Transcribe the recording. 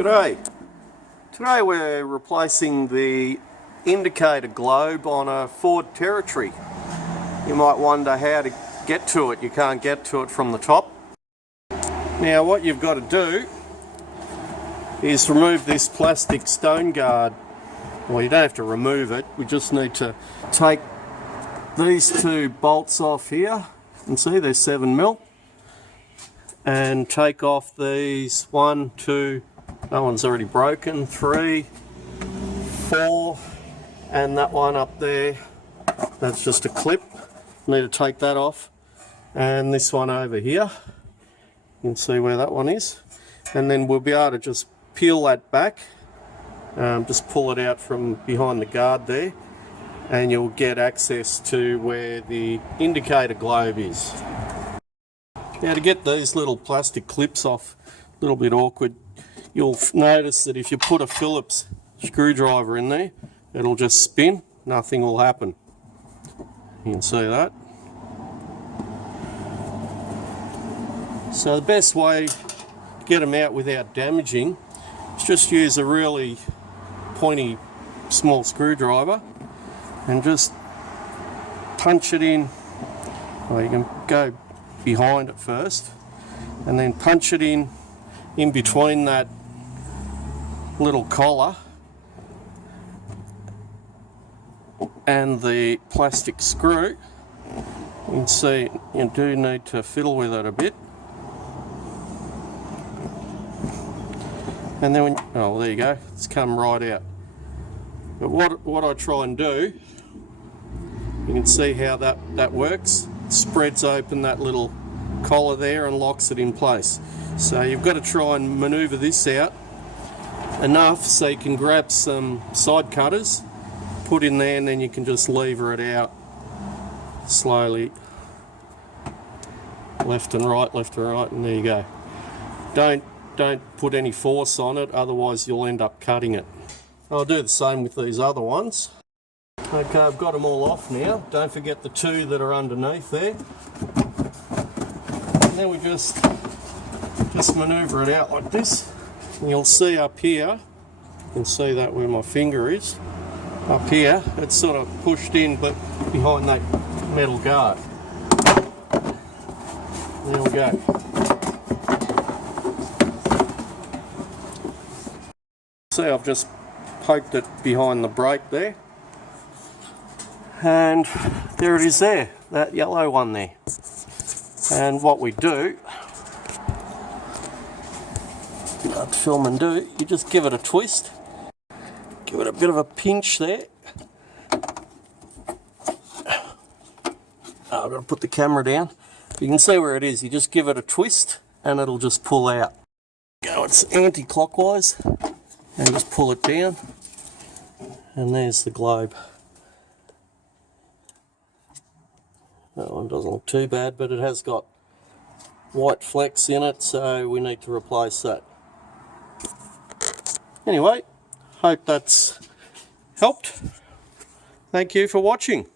G'day. Today we're replacing the indicator globe on a Ford Territory. You might wonder how to get to it. You can't get to it from the top. Now what you've got to do is remove this plastic stone guard. Well, you don't have to remove it. We just need to take these two bolts off here. You can see they're 7mm. And take off these 1, 2, that one's already broken, 3, 4, and that one up there, that's just a clip. Need to take that off. And this one over here, you can see where that one is. And then we'll be able to just peel that back, just pull it out from behind the guard there, and you'll get access to where the indicator globe is. Now to get these little plastic clips off, a little bit awkward, you'll notice that if you put a Phillips screwdriver in there, it'll just spin, nothing will happen. You can see that. So the best way to get them out without damaging is just use a really pointy small screwdriver and just punch it in. Well, you can go behind it first and then punch it in between that little collar and the plastic screw. You can see you do need to fiddle with it a bit, and then oh, there you go, it's come right out. But what I try and do, you can see how that works. It spreads open that little collar there and locks it in place. So you've got to try and maneuver this out enough so you can grab some side cutters, put in there, and then you can just lever it out slowly, left and right, and there you go. Don't put any force on it, otherwise you'll end up cutting it. I'll do the same with these other ones. Okay, I've got them all off now. Don't forget the two that are underneath there. And then we just maneuver it out like this. And you'll see up here, you can see that where my finger is. Up here, it's sort of pushed in, but behind that metal guard. There we go. See, I've just poked it behind the brake there. And there it is there, that yellow one there. And what we do, I'd film and do, you just give it a twist, give it a bit of a pinch there. Oh, I've got to put the camera down. You can see where it is, you just give it a twist and it'll just pull out. Go, it's anti-clockwise, and just pull it down, and there's the globe. That one doesn't look too bad, but it has got white flecks in it, so we need to replace that. Anyway, hope that's helped. Thank you for watching.